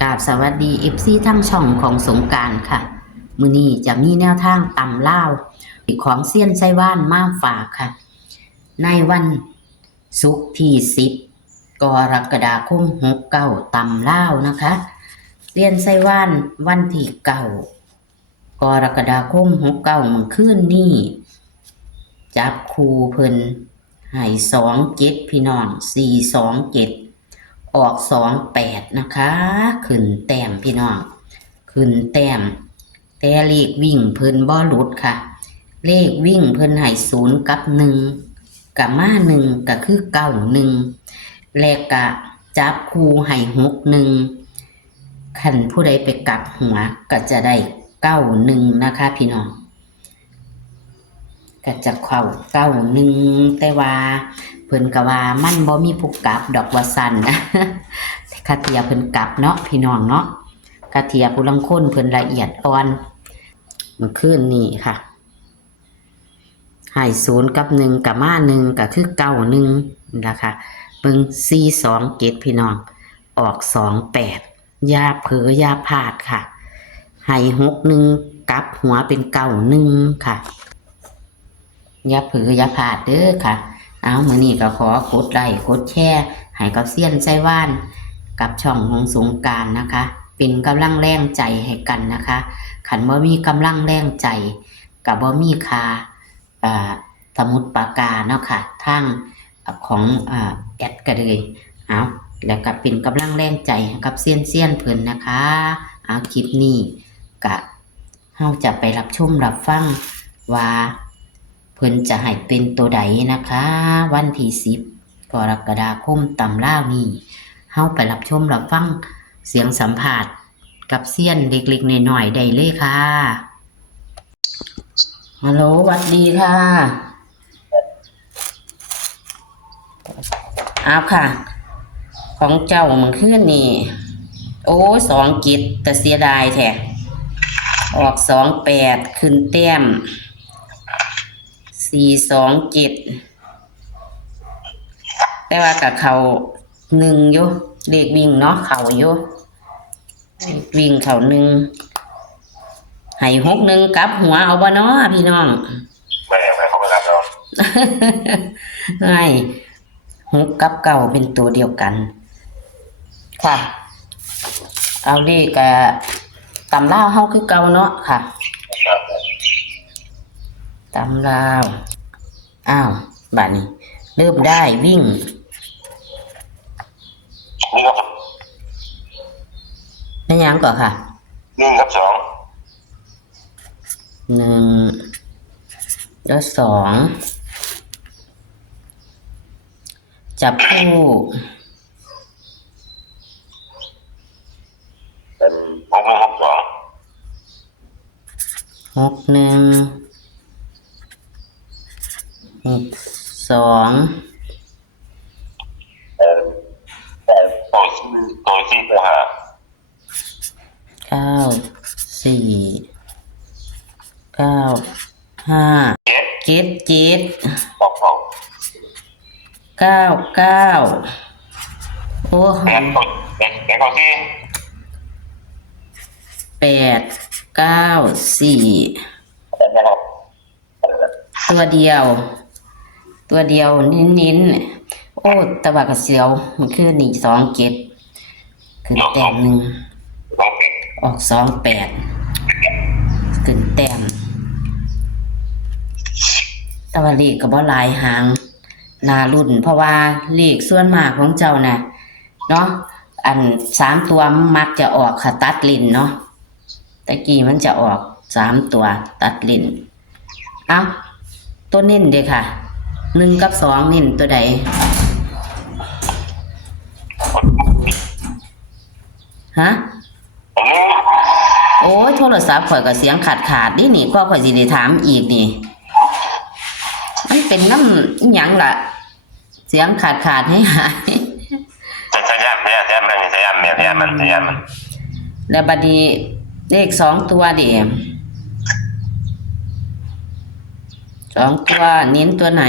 กราบสวัสดีFCทั้งช่องของสงกรานต์ค่ะมื้อนี้จะมีแนวทางตำลาวของเซียนไส้ว่านมาฝากค่ะในวันศุกร์ที่10กรกฎาคม69ตำลาวนะคะเซียนไส้ว่านวันที่9กรกฎาคม69เมื่อคืนนี้จับคู่เพิ่นให้27พี่น้อง427ออก28นะคะขึ้นแต้มพี่น้องขึ้นแต้มแต่เลขวิ่งเพิ่นบ่หลุดค่ะเลขวิ่งเพิ่นให้0กับ1กับมา1ก็คือ91และก็จับคู่ให้61คันผู้ใดไปกลับหัวก็จะได้91นะคะพี่น้องก็จะเข้า91แต่ว่าเพิ่นก็ว่ามันบ่มีผู้กลับดอกว่าซั่นนะคาเทียเพิ่นกลับเนาะพี่น้องเนาะคาเทียผู้ลางคนเพิ่นละเอียดอ่อนเมื่อคืนนี้ค่ะให้0กับ1กับมา1ก็คือ91นะคะเบิ่ง427พี่น้องออก28อย่าเผลออย่าพลาดค่ะให้61กลับหัวเป็น91ค่ะอย่าเผลออย่าพลาดเด้อค่ะเอามื้อนี้ก็ขอกดไลค์กดแชร์ให้กับเซียนไส้ว่านกับช่องของสงกรานต์นะคะเป็นกำลังแรงใจให้กันนะคะคันบ่มีกำลังแรงใจก็บ่มีค่าสมุดปากกาเนาะค่ะทางของแอดก็เลยเอาแล้วก็เป็นกำลังแรงใจให้กับเซียนเพิ่นนะคะเอาคลิปนี้ก็เฮาจะไปรับชมรับฟังว่าเพิ่นจะให้เป็นตัวใดนะคะวันที่10กรกฎาคมตำรานี้เฮาไปรับชมรับฟังเสียงสัมภาษณ์กับเซียนเล็กๆน้อยๆได้เลยค่ะฮัลโหลสวัสดีค่ะเอาค่ะของเจ้ามันขึ้นนี่โอ้2 กิจแต่เสียดายแท้ออก28ขึ้นแต้ม427แต่ว่ากับเขา1อยู่เลขวิ่งเนาะเขาอยู่เลขวิ่งเขา1ให้61กลับหัวเอาบ่เนาะพี่น้องไม่เขาไม่รับเราให้6กับ9เป็นตัวเดียวกันค่ะเอาเลขตำราวเฮาคือเก่าเนาะค่ะตำราวอ้าวบัดนี้เริ่มได้วิ่งนี่ครับไม่ยังก่อนค่ะ1 กับ 2 1แล้ว2จับคู่เป็น61 62แต่ตัวที่ตัวหา97บอกโอ้แอนตัวที่894ตัวเดียวนิ้นโอ้ตะบะกระเสียวมันคือนี่27ขึ้นแต้ม1ออก28ขึ้นแต้มตะวันเลขก็บ่หลายหางนารุ่นเพราะว่าเลขส่วนมากของเจ้าน่ะเนาะอัน3ตัวมักจะออกค่ะตัดลิ้นเนาะตะกี้มันจะออก3ตัวตัดลิ้นเอ้าตัวเน้นเด้ค่ะ1กับ2เน้นตัวใดฮะโอ้ยโทรศัพท์ข่อยก็เสียงขาดนี่ก็ข่อยสิได้ถามอีกนี่มันเป็นน้ำหยังล่ะเสียงขาดให้หายใช่มันแล้วบัดนี้เลข2ตัวดิ2ตัวเน้นตัวไหน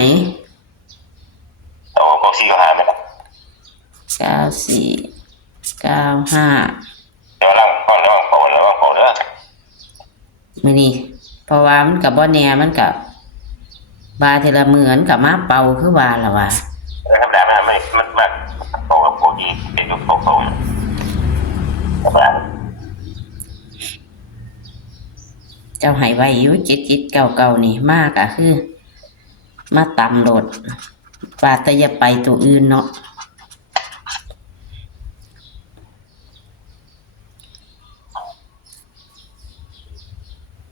ก็4 ก็5ไหมครับ94 95 มื้อนี้เพราะว่ามันก็บ่แน่มันก็บาเทอละมื้อมันก็มาเป่าคือว่าล่ะว่า ธรรมดามันแบบตรงกับพวกนี้เป็นยุคตรงธรรมดา เจ้าให้ไว้อยู่7799นี่มากก็คือ มาตำโหลดปาแต่อย่าไปตัวอื่นเนาะ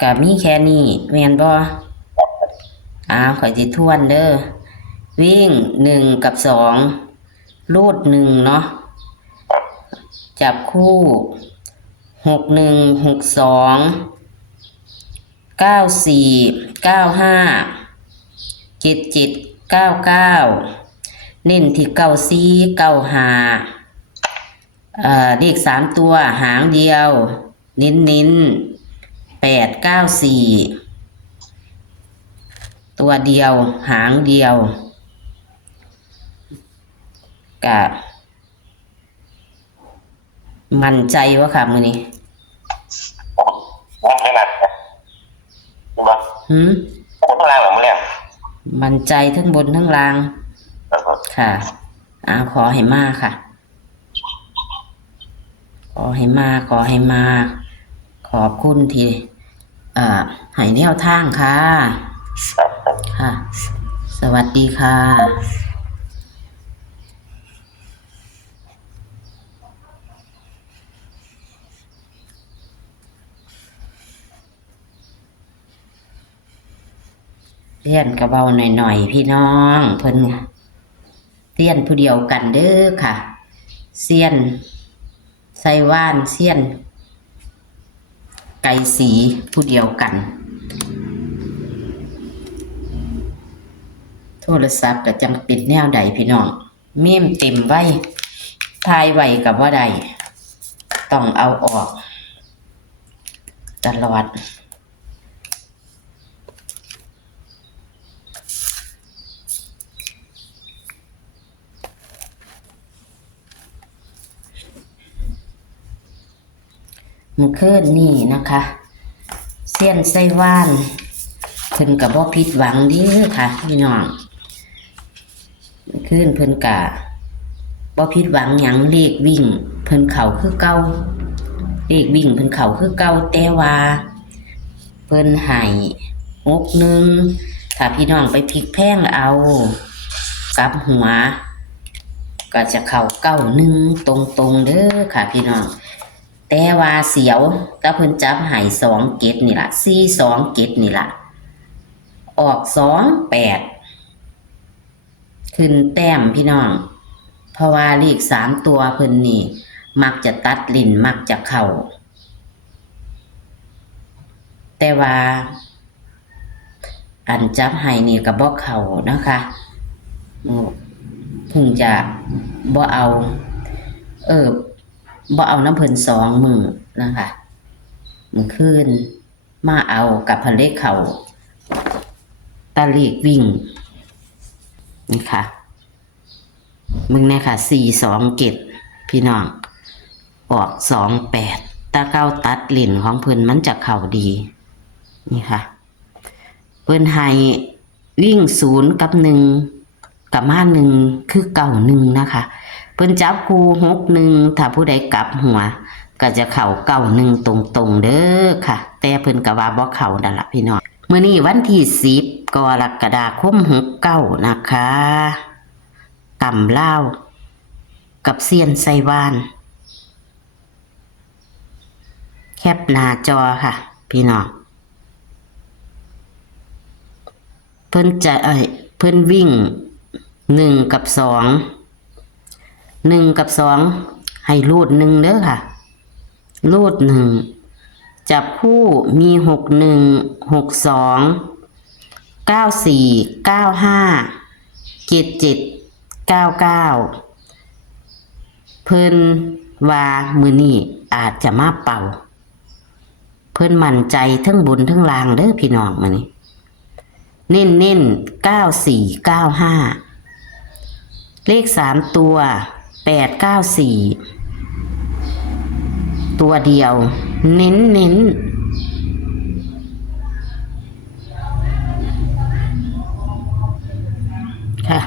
ก็มีแค่นี้แม่นบ่ข่อยสิทวนเด้อวิ่ง1กับ2รูด1เนาะจับคู่61 62 94 95 77 99เน้นที่94 95เลข3ตัวหางเดียวเน้น894ตัวเดียวหางเดียวกับมั่นใจว่าค่ะมื้อนี้ไม่ขนาดบ้างคนข้างล่างหรือไม่เนี่ย มั่นใจทั้งบนทั้งล่างค่ะขอให้มาค่ะขอให้มาขอบคุณที่ให้แนวทางค่ะค่ะ สวัสดีค่ะเรียนกระเบาหน่อยๆพี่น้องเพิ่นเรียนผู้เดียวกันเด้อค่ะเซียนไซว่านเซียนไก่สีผู้เดียวกันโทรศัพท์ก็จังปิดแนวใดพี่น้องเมมเต็มไว้ทายไว้กับว่าใดต้องเอาออกตลอดมันคืนนี่นะคะเสี้ยนไส้ว่านเพิ่นกับบ่ผิดหวังดีค่ะพี่น้องคืนเพิ่นกะบ่ผิดหวังหยังเลขวิ่งเพิ่นเข้าคือเก่าเลขวิ่งเพิ่นเข้าคือเก่าแต่ว่าเพิ่นให้61ถ้าพี่น้องไปพลิกแพงเอากลับหัวก็จะเข้า91ตรงๆเด้อค่ะพี่น้องแต่ว่าเสียวถ้าเพิ่นจับให้2เกตนี่ล่ะ42เกตนี่ล่ะออก28ขึ้นแต้มพี่น้องเพราะว่าเลข3ตัวเพิ่นนี่มักจะตัดลิ้นมักจะเข้าแต่ว่าอันจับให้นี่ก็บ่เข้านะคะเพิ่งจะบ่เอาบ่เอาน้ำเพิ่น2มื้อนะคะมื้อคืนมาเอากับเพิ่นเลขเข้าตาเลขวิ่งนี่ค่ะมึงเนี่ยค่ะ42เก็บพี่น้องออก28ตาเก้าตัดลิ้นของเพิ่นมันจะเข้าดีนี่ค่ะเพิ่นให้วิ่ง0กับ1กับมา1คือ91นะคะเพิ่นจับคู่61ถ้าผู้ใดกลับหัวก็จะเข้า91ตรงๆเด้อค่ะแต่เพิ่นก็ว่าบ่เข้านั่นล่ะพี่น้องมื้อนี้วันที่10กรกฎาคม69นะคะตำลาวกับเซียนไซว่านแคปหน้าจอค่ะพี่น้องเพิ่นวิ่ง1กับ2ให้รูด1เด้อค่ะรูด1จับคู่มี61 62 94 95 77 99เพิ่นว่ามื้อนี้อาจจะมาเป่าเพิ่นมั่นใจทั้งบนทั้งล่างเด้อพี่น้องมื้อนี้เน้น94 95เลข3ตัว894ตัวเดียวเน้น ค่ะ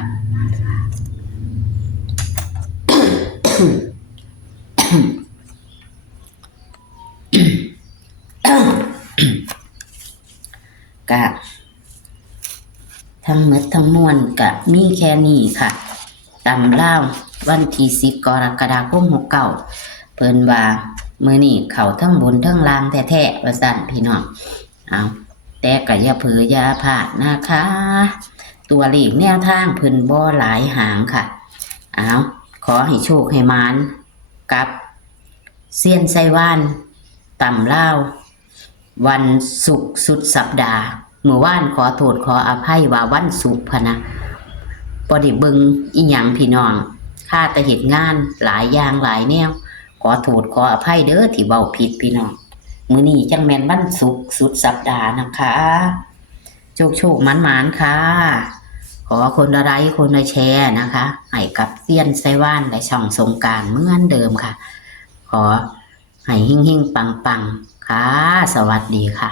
กะทั้งหมดทั้งมวลกะมีแค่นี้ค่ะตำเล่าวันที่10กรกฎาคม69เพิ่นว่ามื้อนี้เข้าทั้งบนทั้งล่างแท้ๆว่าซั่นพี่น้องเอาแต่ก็อย่าเผลออย่าพลาดนะคะ ตัวเลขแนวทางเพิ่นบ่หลายหางค่ะเอาขอให้โชคให้หมานกับเซียนไซว่านตำเล่าวันศุกร์สุดสัปดาห์เมื่อวานขอโทษขออภัยว่าวันศุกร์พะนะบ่ได้เบิ่งอีหยังพี่น้องข้าแต่เฮ็ดงานหลายอย่างหลายแนวขอโทษขออภัยเด้อที่เว้าผิดพี่น้องมื้อนี้จังแม่นวันศุกร์สุดสัปดาห์นะคะโชคๆหมานๆค่ะขอคนละไลค์คนละแชร์นะคะให้กับเซียนไซว่านและช่องสงกรานต์เหมือนเดิมค่ะขอให้เฮงๆปังๆค่ะสวัสดีค่ะ